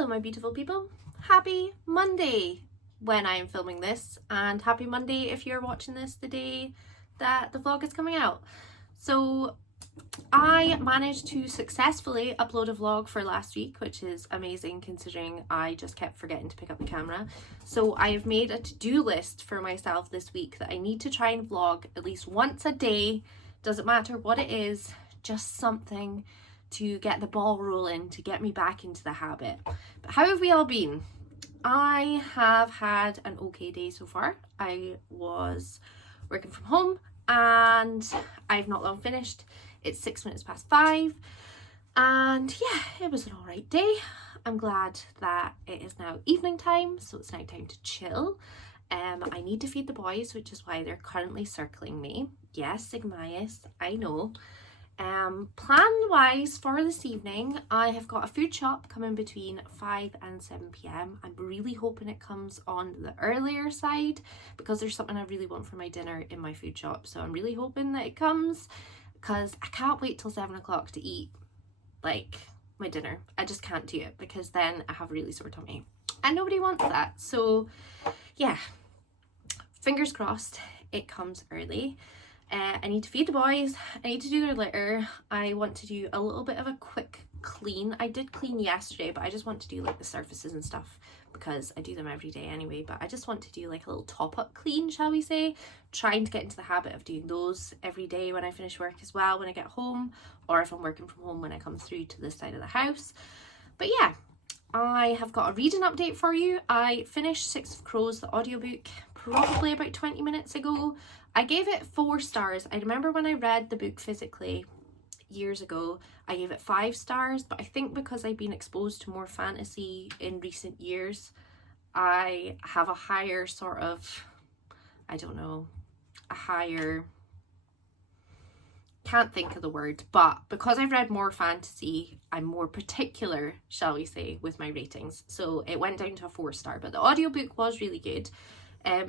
Hello my beautiful people, happy Monday when I am filming this, and happy Monday if you're watching this the day that the vlog is coming out. So I managed to successfully upload a vlog for last week, which is amazing considering I just kept forgetting to pick up the camera. So I have made a to-do list for myself this week that I need to try and vlog at least once a day. Doesn't matter what it is, just something to get the ball rolling, to get me back into the habit. But how have we all been? I have had an okay day so far. I was working from home and I've not long finished. It's 6 minutes past 5 and yeah, it was an alright day. I'm glad that it is now evening time, so it's now time to chill. I need to feed the boys, which is why they're currently circling me. Yes, Sigmaeus, I know. Plan wise for this evening, I have got a food shop coming between 5 and 7 p.m. I'm really hoping it comes on the earlier side because there's something I really want for my dinner in my food shop. So I'm really hoping that it comes because I can't wait till 7 o'clock to eat like my dinner. I just can't do it because then I have a really sore tummy and nobody wants that. So yeah, fingers crossed it comes early. I need to feed the boys, I need to do their litter, I want to do a little bit of a quick clean. I did clean yesterday, but I just want to do like the surfaces and stuff because I do them every day anyway, but I just want to do like a little top-up clean, shall we say, trying to get into the habit of doing those every day when I finish work as well, when I get home, or if I'm working from home when I come through to this side of the house. But yeah, I have got a reading update for you. I finished Six of Crows, the audiobook, probably about 20 minutes ago. I gave it 4 stars. I remember when I read the book physically years ago, I gave it 5 stars, but I think because I've been exposed to more fantasy in recent years, I have a higher sort of, I don't know, a higher, can't think of the word, but because I've read more fantasy, I'm more particular, shall we say, with my ratings. So it went down to a 4 star, but the audiobook was really good.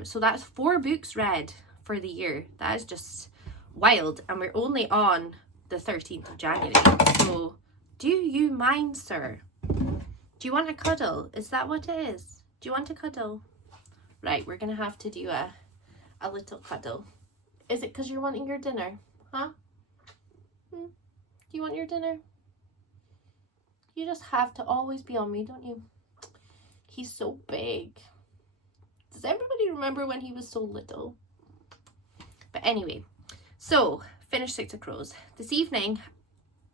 So that's 4 books read for the year. That is just wild, and we're only on the 13th of January. So do you mind, sir? Do you want a cuddle? Is that what it is? Do you want a cuddle? Right, we're gonna have to do a little cuddle. Is it because you're wanting your dinner? Huh? Do you want your dinner? You just have to always be on me, don't you? He's so big. Does everybody remember when he was so little? But anyway, so finished Six of Crows. This evening,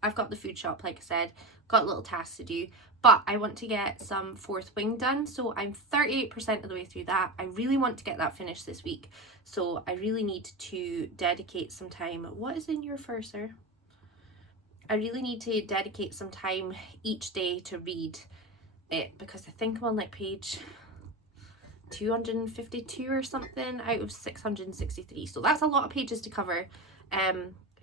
I've got the food shop, like I said, got little tasks to do, but I want to get some Fourth Wing done. So I'm 38% of the way through that. I really want to get that finished this week. So I really need to dedicate some time. What is in your fur, sir? I really need to dedicate some time each day to read it because I think I'm on like page 252 or something out of 663, so that's a lot of pages to cover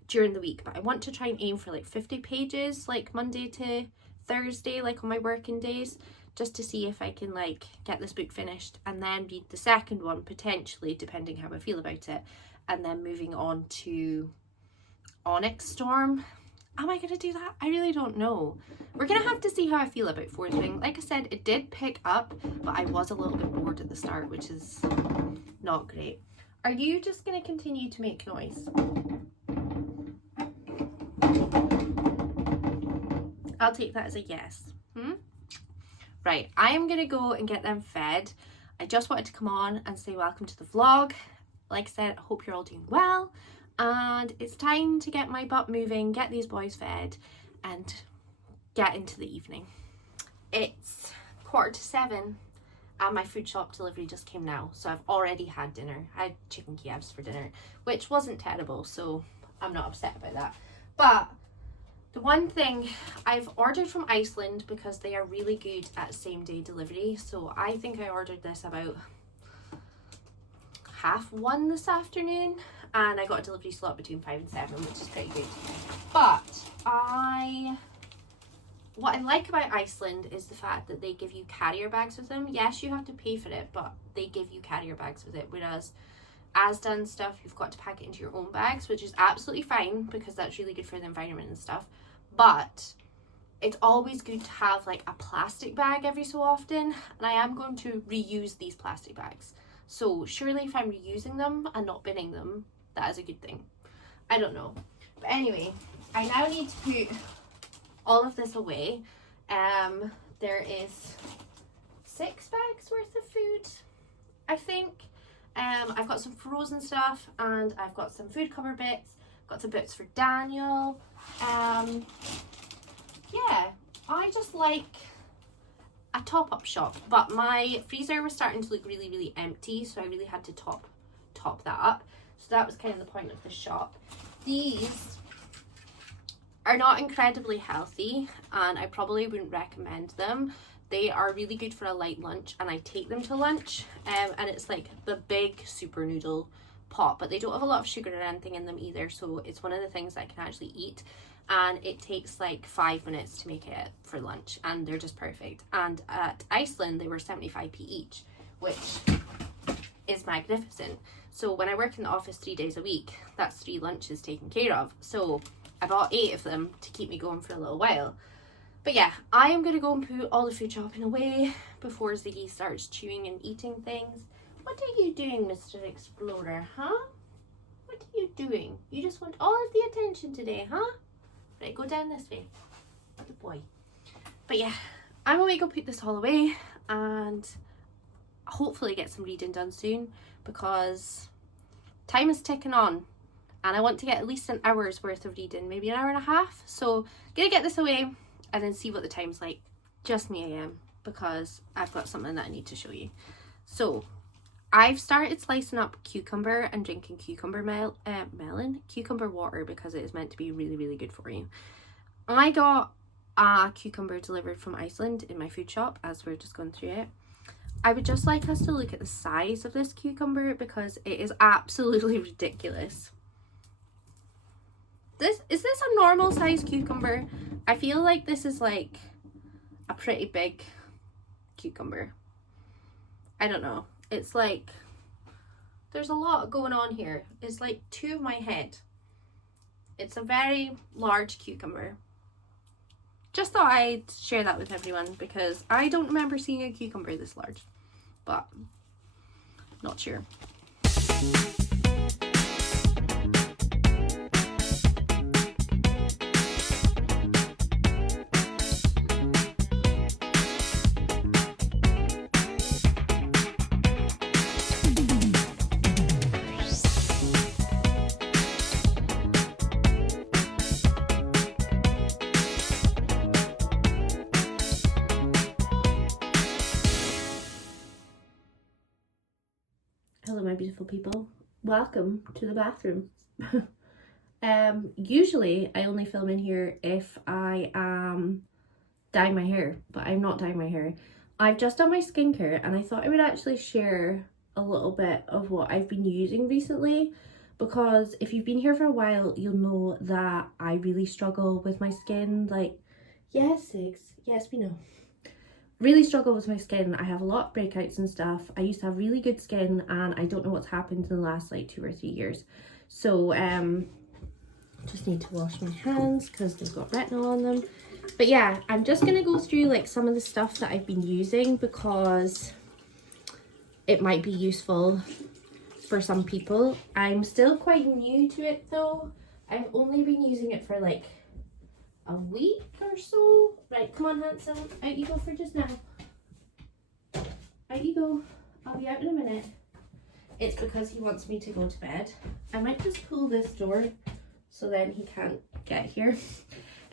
during the week. But I want to try and aim for like 50 pages like Monday to Thursday, like on my working days, just to see if I can like get this book finished and then read the second one potentially, depending how I feel about it, and then moving on to Onyx Storm. Am I gonna do that? I really don't know. We're gonna have to see how I feel about Fourth Wing. Like I said, it did pick up, but I was a little bit bored at the start, which is not great. Are you just gonna continue to make noise? I'll take that as a yes. Right, I am gonna go and get them fed. I just wanted to come on and say welcome to the vlog. Like I said, I hope you're all doing well. And it's time to get my butt moving, get these boys fed, and get into the evening. It's 7:15 and my food shop delivery just came now, so I've already had dinner. I had chicken Kievs for dinner, which wasn't terrible, so I'm not upset about that. But the one thing, I've ordered from Iceland because they are really good at same-day delivery, so I think I ordered this about 1:30 this afternoon, and I got a delivery slot between 5 and 7, which is pretty good. But what I like about Iceland is the fact that they give you carrier bags with them. Yes, you have to pay for it, but they give you carrier bags with it, whereas Asda and stuff, you've got to pack it into your own bags, which is absolutely fine because that's really good for the environment and stuff. But it's always good to have like a plastic bag every so often, and I am going to reuse these plastic bags. So surely if I'm reusing them and not binning them, that is a good thing. I don't know. But anyway, I now need to put all of this away. There is 6 bags worth of food, I think. I've got some frozen stuff, and I've got some food cupboard bits, got some bits for Daniel. Yeah, I just like a top-up shop, but my freezer was starting to look really, really empty, so I really had to top that up. So that was kind of the point of the shop. These are not incredibly healthy, and I probably wouldn't recommend them. They are really good for a light lunch, and I take them to lunch, and it's like the big super noodle pot, but they don't have a lot of sugar or anything in them either, so it's one of the things I can actually eat, and it takes like 5 minutes to make it for lunch, and they're just perfect. And at Iceland they were 75p each, which is magnificent. So when I work in the office 3 days a week, that's 3 lunches taken care of. So I bought 8 of them to keep me going for a little while. But yeah, I am going to go and put all the food shopping away before Ziggy starts chewing and eating things. What are you doing, Mr. Explorer, huh? What are you doing? You just want all of the attention today, huh? Right, go down this way. Good boy. But yeah, I'm going to go put this all away and hopefully get some reading done soon, because time is ticking on and I want to get at least an hour's worth of reading, maybe an hour and a half. So gonna get this away and then see what the time's like. Just me I am, because I've got something that I need to show you. So I've started slicing up cucumber and drinking cucumber cucumber water, because it is meant to be really, really good for you. I got a cucumber delivered from Iceland in my food shop as we're just going through it. I would just like us to look at the size of this cucumber, because it is absolutely ridiculous. Is this a normal size cucumber? I feel like this is like a pretty big cucumber. I don't know. It's like, there's a lot going on here. It's like 2 of my head. It's a very large cucumber. Just thought I'd share that with everyone, because I don't remember seeing a cucumber this large, but not sure. Hello my beautiful people, welcome to the bathroom. Usually I only film in here if I am dyeing my hair, but I'm not dyeing my hair. I've just done my skincare, and I thought I would actually share a little bit of what I've been using recently, because if you've been here for a while you'll know that I really struggle with my skin. Like, yes Sigs, yes we know. Really struggle with my skin. I have a lot of breakouts and stuff. I used to have really good skin, and I don't know what's happened in the last like 2 or 3 years. So just need to wash my hands because they've got retinol on them. But yeah, I'm just gonna go through like some of the stuff that I've been using, because it might be useful for some people. I'm still quite new to it though. I've only been using it for like a week or so. Right, come on handsome, out you go for just now. Out you go. I'll be out in a minute. It's because he wants me to go to bed. I might just pull this door so then he can't get here.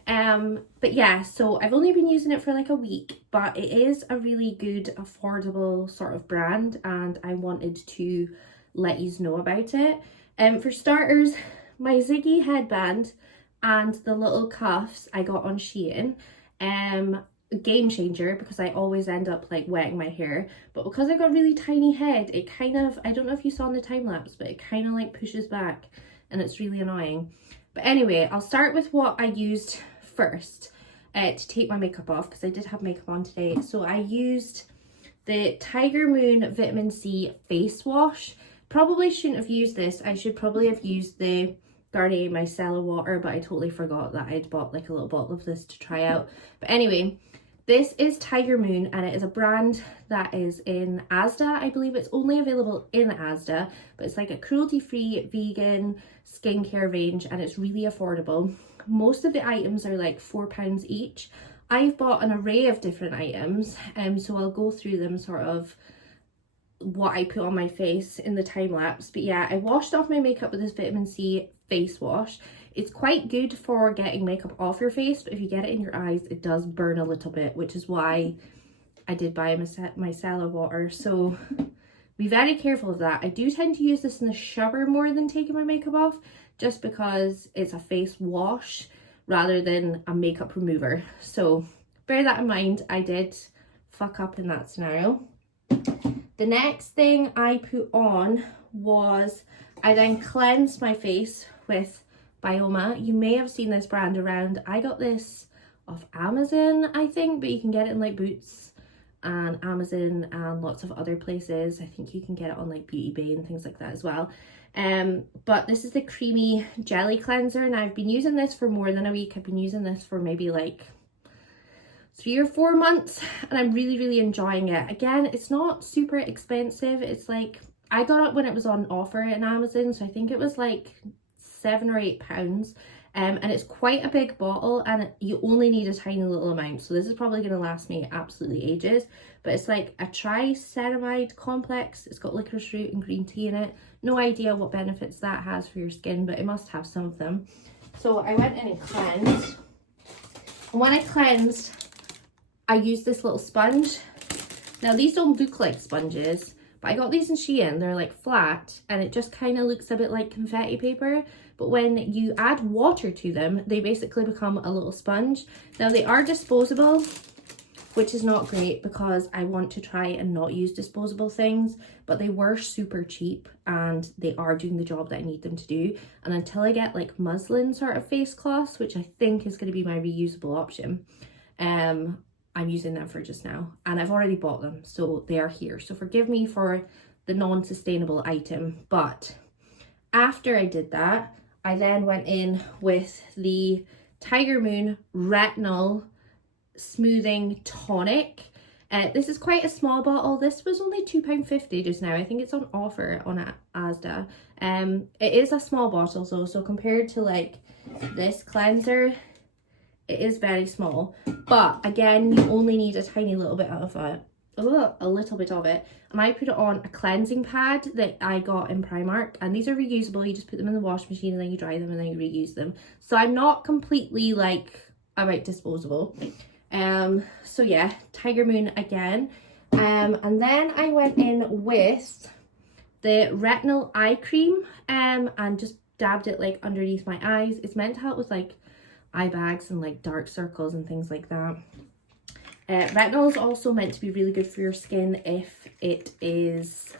But yeah, so I've only been using it for like a week, but it is a really good affordable sort of brand, and I wanted to let you know about it. For starters, my Ziggy headband and the little cuffs I got on Shein. Game changer, because I always end up like wetting my hair, but because I got a really tiny head, it kind of, I don't know if you saw in the time lapse, but it kind of like pushes back and it's really annoying. But anyway, I'll start with what I used first to take my makeup off, because I did have makeup on today. So I used the Tiger Moon Vitamin C face wash. Probably shouldn't have used this. I should probably have used the Garnier Micellar Water, but I totally forgot that I'd bought like a little bottle of this to try out. But anyway, this is Tiger Moon, and it is a brand that is in Asda. I believe it's only available in Asda, but it's like a cruelty-free vegan skincare range, and it's really affordable. Most of the items are like £4 each. I've bought an array of different items, so I'll go through them sort of what I put on my face in the time lapse. But yeah, I washed off my makeup with this vitamin C face wash. It's quite good for getting makeup off your face, but if you get it in your eyes, it does burn a little bit, which is why I did buy micellar water. So be very careful of that. I do tend to use this in the shower more than taking my makeup off, just because it's a face wash rather than a makeup remover. So bear that in mind. I did fuck up in that scenario. The next thing I put on was, I then cleansed my face with Bioma. You may have seen this brand around. I got this off Amazon, I think, but you can get it in like Boots and Amazon and lots of other places. I think you can get it on like Beauty Bay and things like that as well. But this is the Creamy Jelly Cleanser, and I've been using this for more than a week. I've been using this for maybe like 3 or 4 months, and I'm really enjoying it. Again, it's not super expensive. It's like, I got it when it was on offer in Amazon, so I think it was like £7 or £8, and it's quite a big bottle, and you only need a tiny little amount, so this is probably going to last me absolutely ages. But it's like a triceramide complex. It's got licorice root and green tea in it. No idea what benefits that has for your skin, but it must have some of them. So I went in and cleansed, and when I cleansed, I used this little sponge. Now these don't look like sponges, but I got these in Shein. They're like flat, and it just kind of looks a bit like confetti paper. But when you add water to them, they basically become a little sponge. Now they are disposable, which is not great because I want to try and not use disposable things, but they were super cheap and they are doing the job that I need them to do. And until I get like muslin sort of face cloths, which I think is going to be my reusable option, I'm using them for just now, and I've already bought them, so they are here. So forgive me for the non-sustainable item. But after I did that, I then went in with the Tiger Moon Retinol Smoothing Tonic. This is quite a small bottle. This was only £2.50 just now. I think it's on offer on Asda. It is a small bottle, so compared to like this cleanser, it is very small. But again, you only need a tiny little bit of it, a little bit of it. And I put it on a cleansing pad that I got in Primark, and these are reusable. You just put them in the wash machine and then you dry them and then you reuse them. So I'm not completely like about disposable. So yeah, Tiger Moon again. And then I went in with the Retinol Eye Cream, and just dabbed it like underneath my eyes. It's meant to help with like eye bags and like dark circles and things like that. Retinol is also meant to be really good for your skin if it is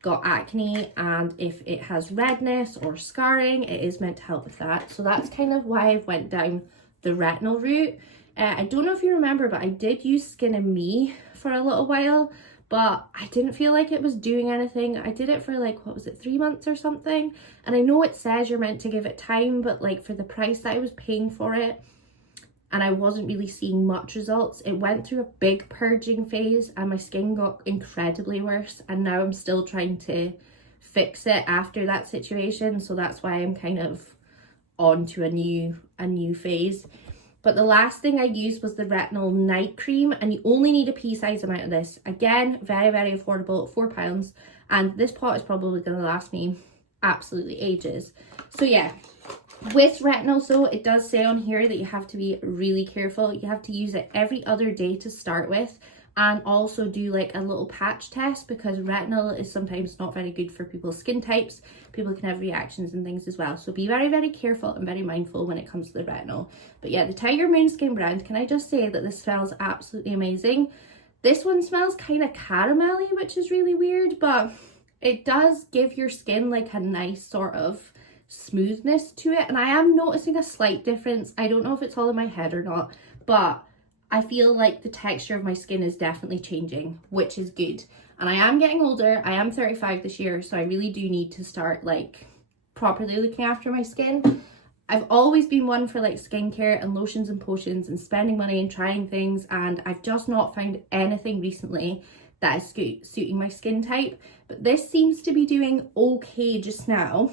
got acne, and if it has redness or scarring, it is meant to help with that. So that's kind of why I went down the retinol route. I don't know if you remember, but I did use Skin and Me for a little while, but I didn't feel like it was doing anything. I did it for like, what was it, 3 months or something? And I know it says you're meant to give it time, but like for the price that I was paying for it, and I wasn't really seeing much results. It went through a big purging phase and my skin got incredibly worse, and now I'm still trying to fix it after that situation. So that's why I'm kind of on to a new phase. But the last thing I used was the Retinol Night Cream, and you only need a pea-sized amount of this. Again, very, very affordable, £4. And this pot is probably going to last me absolutely ages. So yeah, with retinol, so it does say on here that you have to be really careful. You have to use it every other day to start with, and also do like a little patch test, because retinol is sometimes not very good for people's skin types. People can have reactions and things as well. So be very, very careful and very mindful when it comes to the retinol. But yeah, the Tiger Moon Skin brand, can I just say that this smells absolutely amazing. This one smells kind of caramelly, which is really weird, but it does give your skin like a nice sort of smoothness to it. And I am noticing a slight difference. I don't know if it's all in my head or not, but I feel like the texture of my skin is definitely changing, which is good. And I am getting older. I am 35 this year, so I really do need to start like properly looking after my skin. I've always been one for like skincare and lotions and potions and spending money and trying things, and I've just not found anything recently that is suiting my skin type. But this seems to be doing okay just now.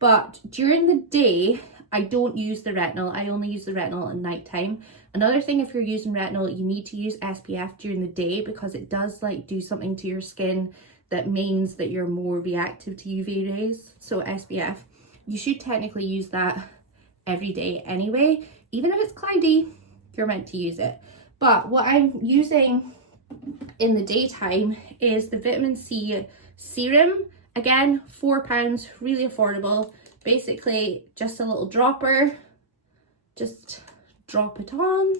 But during the day, I don't use the retinol. I only use the retinol at night time. Another thing, if you're using retinol, you need to use SPF during the day because it does like do something to your skin that means that you're more reactive to UV rays. So SPF, you should technically use that every day anyway. Even if it's cloudy, you're meant to use it. But what I'm using in the daytime is the vitamin C serum. Again, £4, really affordable. Basically just a little dropper, just drop it on.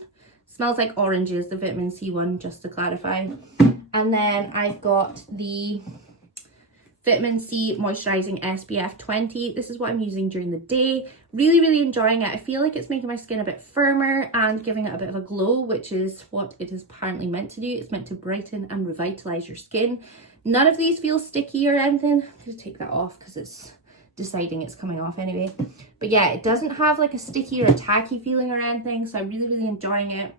Smells like oranges, the vitamin C one, just to clarify. And then I've got the vitamin C moisturizing SPF 20. This is what I'm using during the day. Really enjoying it. I feel like it's making my skin a bit firmer and giving it a bit of a glow, which is what it is apparently meant to do. It's meant to brighten and revitalize your skin. None of these feel sticky or anything. I'm gonna take that off because it's deciding it's coming off anyway. But yeah, it doesn't have like a sticky or a tacky feeling or anything, so I'm really enjoying it.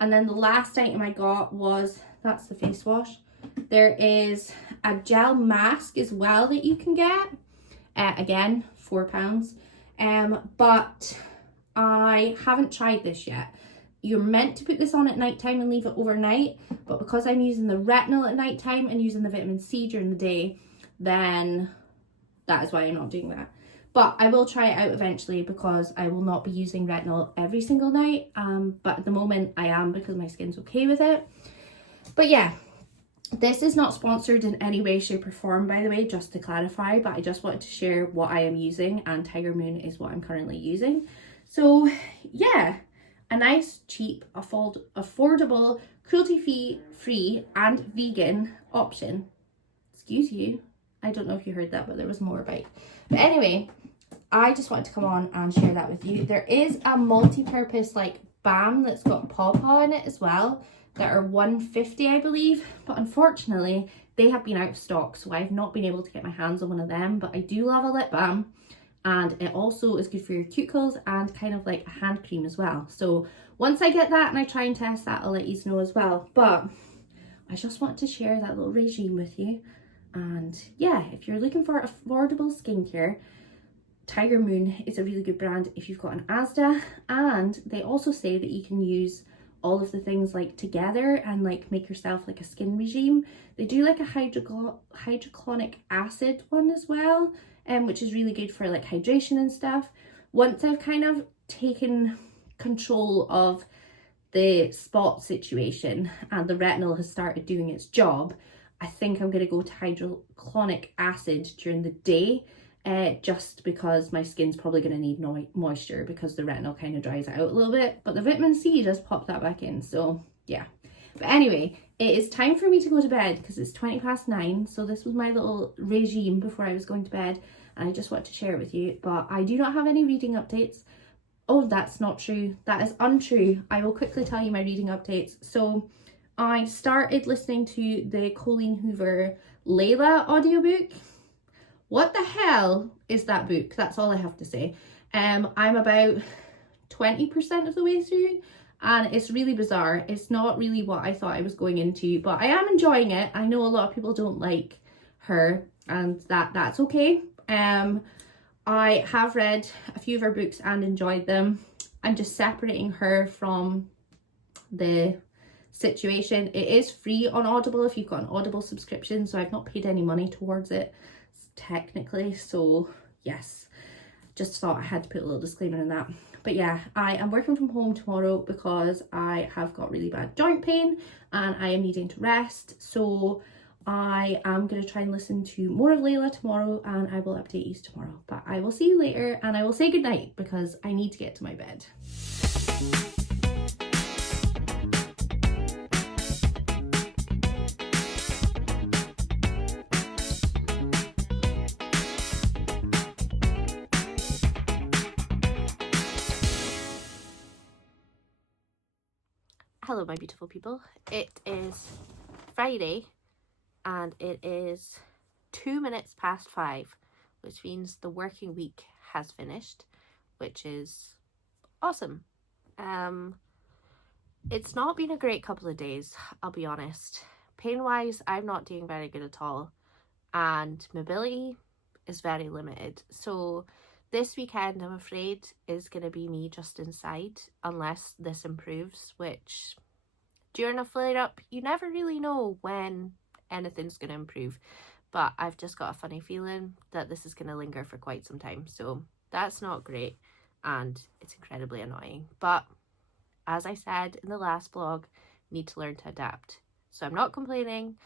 And then the last item I got was, that's the face wash. There is a gel mask as well that you can get. Again, £4. But I haven't tried this yet. You're meant to put this on at nighttime and leave it overnight, but because I'm using the retinol at nighttime and using the vitamin C during the day, then that is why I'm not doing that. But I will try it out eventually because I will not be using retinol every single night. But at the moment I am because my skin's okay with it. But yeah, this is not sponsored in any way, shape or form, by the way, just to clarify, but I just wanted to share what I am using, and Tiger Moon is what I'm currently using. So yeah, a nice, cheap, affordable, cruelty-free and vegan option. Excuse you. I don't know if you heard that, but there was more bite. But anyway, I just wanted to come on and share that with you. There is a multi-purpose like balm that's got pawpaw in it as well, that are $1.50 I believe, but unfortunately they have been out of stock, so I've not been able to get my hands on one of them. But I do love a lip balm, and it also is good for your cuticles and kind of like a hand cream as well. So once I get that and I try and test that, I'll let you know as well. But I just want to share that little regime with you. And yeah, if you're looking for affordable skincare, Tiger Moon is a really good brand if you've got an Asda. And they also say that you can use all of the things like together and like make yourself like a skin regime. They do like a hydrochloric acid one as well, which is really good for like hydration and stuff. Once I've kind of taken control of the spot situation and the retinol has started doing its job, I think I'm going to go to hydrochloric acid during the day, just because my skin's probably going to need moisture because the retinol kind of dries it out a little bit. But the vitamin C does pop that back in, so yeah. But anyway, it is time for me to go to bed because it's 9:20. So this was my little regime before I was going to bed, and I just want to share it with you. But I do not have any reading updates. Oh, that's not true. That is untrue. I will quickly tell you my reading updates. So I started listening to the Colleen Hoover Layla audiobook. What the hell is that book? That's all I have to say. I'm about 20% of the way through, and it's really bizarre. It's not really what I thought I was going into, but I am enjoying it. I know a lot of people don't like her, and that's okay. I have read a few of her books and enjoyed them. I'm just separating her from the situation. It is free on Audible if you've got an Audible subscription, so I've not paid any money towards it technically. So yes, just thought I had to put a little disclaimer in that. But yeah, I am working from home tomorrow because I have got really bad joint pain and I am needing to rest. So I am going to try and listen to more of Layla tomorrow, and I will update you tomorrow. But I will see you later, and I will say goodnight because I need to get to my bed. Hello my beautiful people. It is Friday and it is 5 minutes. which means the working week has finished, which is awesome. It's not been a great couple of days, I'll be honest. Pain-wise, I'm not doing very good at all, and mobility is very limited. So this weekend, I'm afraid, is going to be me just inside, unless this improves, which during a flare-up, you never really know when anything's going to improve. But I've just got a funny feeling that this is going to linger for quite some time. So that's not great, and it's incredibly annoying. But as I said in the last vlog, need to learn to adapt. So I'm not complaining,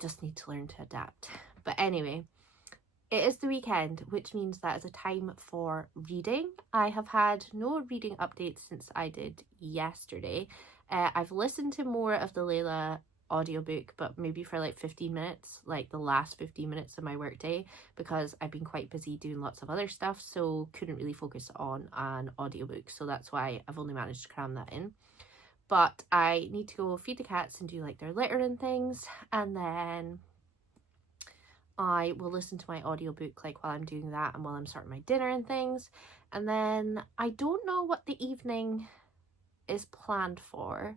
just need to learn to adapt. But anyway, it is the weekend, which means that is a time for reading. I have had no reading updates since I did yesterday. I've listened to more of the Layla audiobook, but maybe for like 15 minutes, like the last 15 minutes of my workday, because I've been quite busy doing lots of other stuff, so couldn't really focus on an audiobook. So that's why I've only managed to cram that in. But I need to go feed the cats and do like their litter and things, and then I will listen to my audiobook like while I'm doing that and while I'm starting my dinner and things. And then I don't know what the evening is planned for.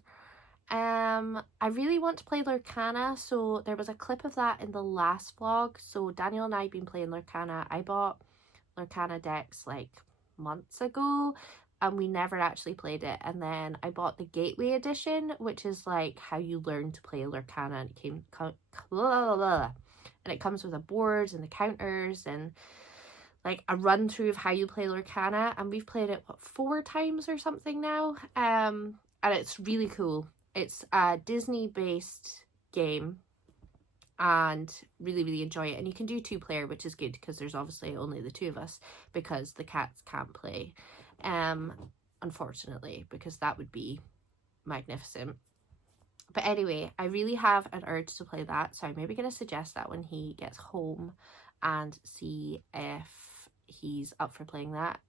I really want to play Lorcana, so there was a clip of that in the last vlog. So Daniel and I have been playing Lorcana. I bought Lorcana decks like months ago, and we never actually played it. And then I bought the Gateway edition, which is like how you learn to play Lorcana, and it comes with a board and the counters and like a run through of how you play Lorcana. And we've played it 4 times or something now, and it's really cool. It's a Disney based game, and really enjoy it. And you can do 2-player, which is good because there's obviously only the 2 of us, because the cats can't play, unfortunately, because that would be magnificent. But anyway, I really have an urge to play that, so I'm maybe going to suggest that when he gets home and see if he's up for playing that.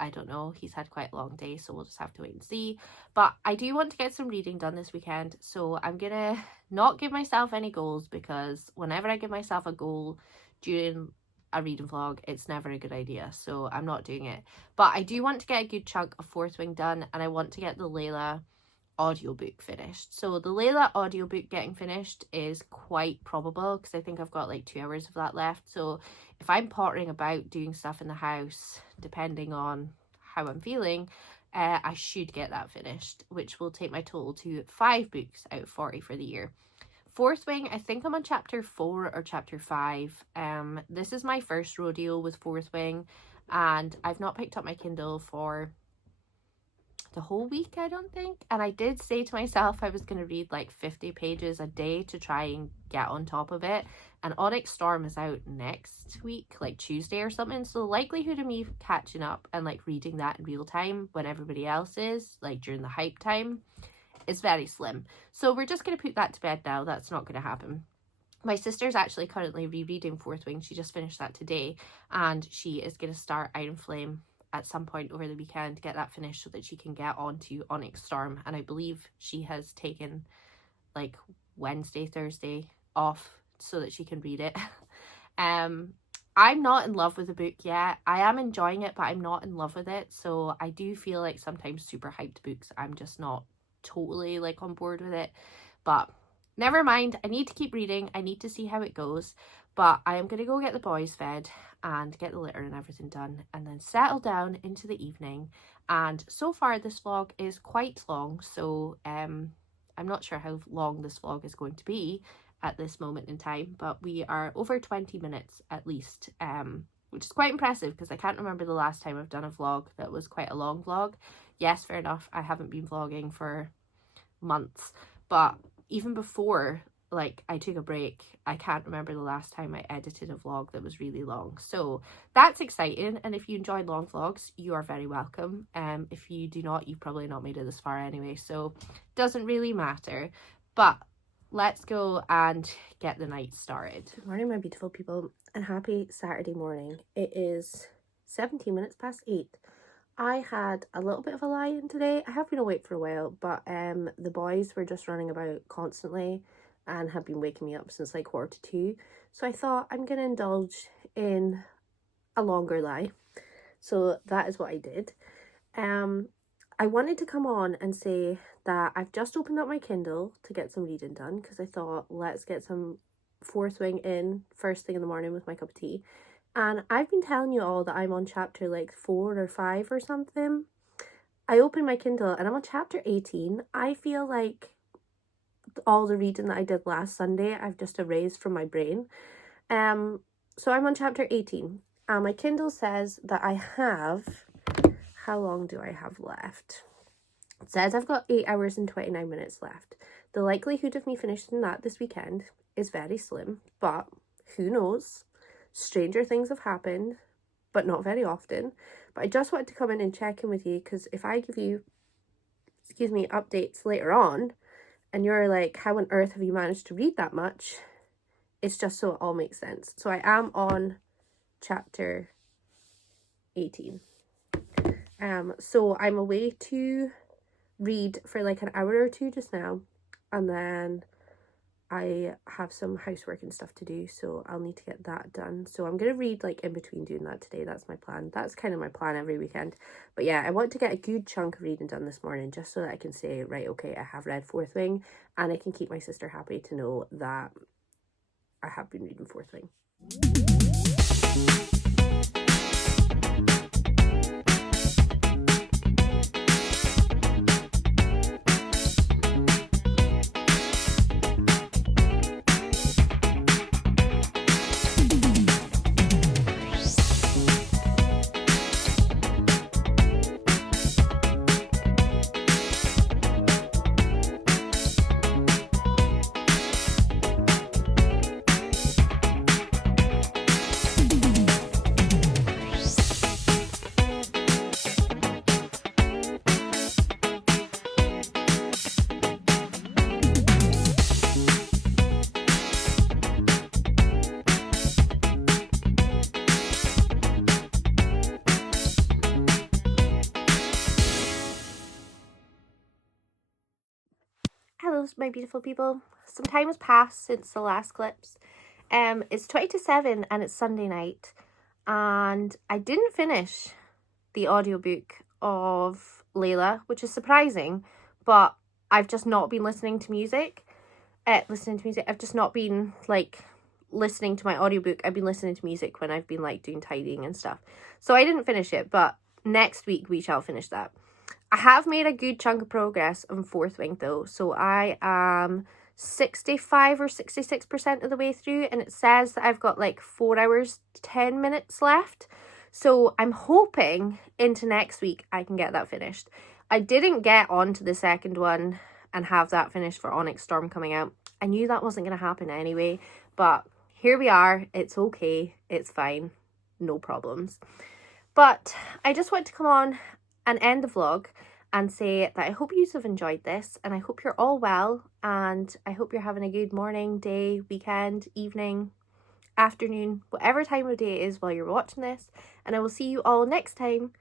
I don't know, he's had quite a long day, so we'll just have to wait and see. But I do want to get some reading done this weekend, so I'm gonna not give myself any goals, because whenever I give myself a goal during a reading vlog, it's never a good idea, so I'm not doing it. But I do want to get a good chunk of Fourth Wing done, and I want to get the Layla audiobook finished. So the Layla audiobook getting finished is quite probable, because I think I've got like 2 hours of that left. So if I'm pottering about doing stuff in the house, depending on how I'm feeling, I should get that finished, which will take my total to 5 books out of 40 for the year. Fourth Wing, I think I'm on chapter 4 or chapter 5. This is my first rodeo with Fourth Wing, and I've not picked up my Kindle for the whole week, I don't think. And I did say to myself I was going to read like 50 pages a day to try and get on top of it. And Onyx Storm is out next week, like Tuesday or something. So the likelihood of me catching up and like reading that in real time when everybody else is, like during the hype time, is very slim. So we're just going to put that to bed now. That's not going to happen. My sister's actually currently rereading Fourth Wing. She just finished that today, and she is going to start Iron Flame at some point over the weekend, get that finished so that she can get on to Onyx Storm. And I believe she has taken like Wednesday, Thursday off so that she can read it. I'm not in love with the book yet. I am enjoying it, but I'm not in love with it. So I do feel like sometimes super hyped books, I'm just not totally like on board with it. But never mind, I need to keep reading. I need to see how it goes. But I am going to go get the boys fed and get the litter and everything done, and then settle down into the evening. And so far this vlog is quite long, so I'm not sure how long this vlog is going to be at this moment in time, but we are over 20 minutes at least, which is quite impressive because I can't remember the last time I've done a vlog that was quite a long vlog. Yes, fair enough, I haven't been vlogging for months, but even before like I took a break, I can't remember the last time I edited a vlog that was really long. So that's exciting, and if you enjoy long vlogs, you are very welcome. If you do not, you've probably not made it this far anyway, so doesn't really matter. But let's go and get the night started. Good morning, my beautiful people, and happy Saturday morning. It is 17 minutes past 8. I had a little bit of a lie-in today. I have been awake for a while, but the boys were just running about constantly and have been waking me up since like 1:45. So I thought I'm going to indulge in a longer lie. So that is what I did. I wanted to come on and say that I've just opened up my Kindle to get some reading done, because I thought, let's get some Fourth Wing in first thing in the morning with my cup of tea. And I've been telling you all that I'm on chapter like 4 or 5 or something. I opened my Kindle and I'm on chapter 18. I feel like all the reading that I did last Sunday, I've just erased from my brain. So I'm on chapter 18. My Kindle says that I have... How long do I have left? It says I've got 8 hours and 29 minutes left. The likelihood of me finishing that this weekend is very slim, but who knows? Stranger things have happened, but not very often. But I just wanted to come in and check in with you, because if I give you, updates later on, and you're like, how on earth have you managed to read that much? It's just so it all makes sense. So I am on chapter 18. So I'm away to read for like an hour or two just now, and then I have some housework and stuff to do, so I'll need to get that done. So I'm going to read like in between doing that today. That's my plan. That's kind of my plan every weekend. But yeah, I want to get a good chunk of reading done this morning, just so that I can say, right, okay, I have read Fourth Wing, and I can keep my sister happy to know that I have been reading Fourth Wing. Hello, my beautiful people. Some time has passed since the last clips. It's 7 and it's Sunday night, and I didn't finish the audiobook of Layla, which is surprising, but I've just not been listening to music. I've just not been like listening to my audiobook. I've been listening to music when I've been like doing tidying and stuff. So I didn't finish it, but next week we shall finish that. I have made a good chunk of progress on Fourth Wing though, so I am 65 or 66% of the way through, and it says that I've got like 4 hours 10 minutes left, so I'm hoping into next week I can get that finished. I didn't get on to the second one and have that finished for Onyx Storm coming out. I knew that wasn't going to happen anyway, but here we are. It's okay, it's fine, no problems. But I just wanted to come on and end the vlog and say that I hope you have enjoyed this, and I hope you're all well, and I hope you're having a good morning, day, weekend, evening, afternoon, whatever time of day it is while you're watching this. And I will see you all next time.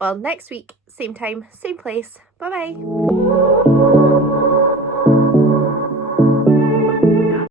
Well, next week, same time, same place. Bye bye.